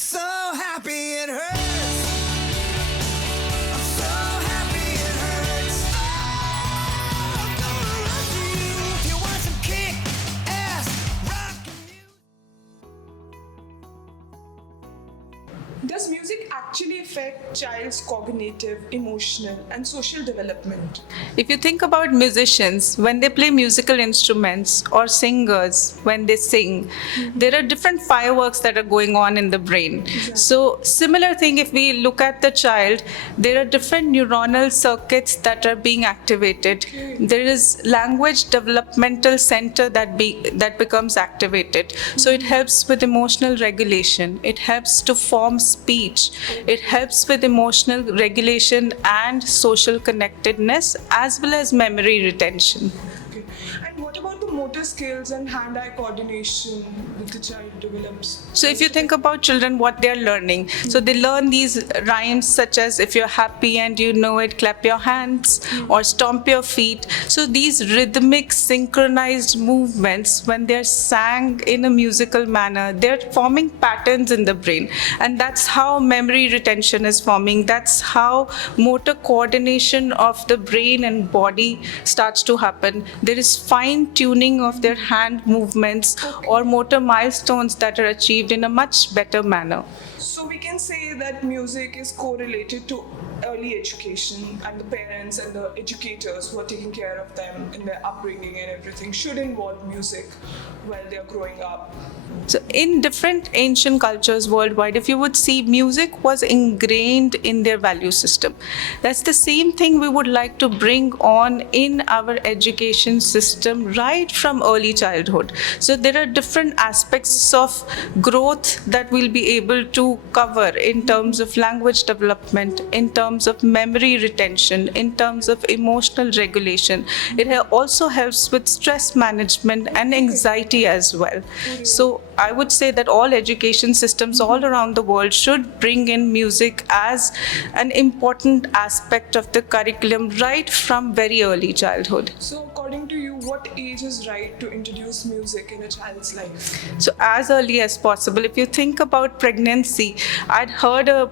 So happy it hurts. I'm so happy it hurts. Oh, I'm gonna run to you if you want some kick ass rock music. Does music actually affect child's cognitive, emotional, and social development? If you think about musicians, when they play musical instruments, or singers, when they sing, there are different fireworks that are going on in the brain. So, similar thing, if we look at the child, there are different neuronal circuits that are being activated. There is language developmental center that becomes activated. So, it helps with emotional regulation. It helps to form speech. It helps with emotional regulation and social connectedness as well as memory retention. Okay. And what about the motor skills and hand-eye coordination that the child develops? So if you think about children, what they're learning, so they learn these rhymes such as if you're happy and you know it, clap your hands or stomp your feet. So these rhythmic synchronized movements, when they're sang in a musical manner, they're forming patterns in the brain. And that's how memory retention is forming. That's how motor coordination of the brain and body starts to happen. There is fine tuning of their hand movements or motor milestones that are achieved in a much better manner. So we can say that music is correlated to early education, and the parents and the educators who are taking care of them in their upbringing and everything should involve music while they're growing up. So in different ancient cultures worldwide, if you would see, music was ingrained in their value system. That's the same thing we would like to bring on in our education system right from early childhood. So there are different aspects of growth that we'll be able to cover in terms of language development, in terms of memory retention, in terms of emotional regulation. It also helps with stress management and anxiety as well. So I would say that all education systems all around the world should bring in music as an important aspect of the curriculum right from very early childhood. So according to you, what age is right to introduce music in a child's life? So as early as possible. If you think about pregnancy, I'd heard a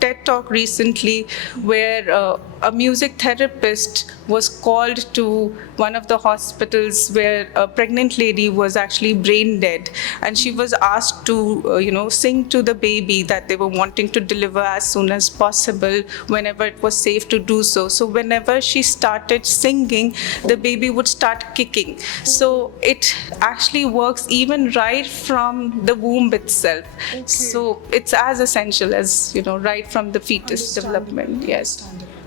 TED talk recently where a music therapist was called to one of the hospitals where a pregnant lady was actually brain dead, and she was asked to sing to the baby that they were wanting to deliver as soon as possible whenever it was safe to do so. So whenever she started singing, the baby would start kicking. So it actually works even right from the womb itself. So it's as essential as right from the fetus development. Yes. Understandable.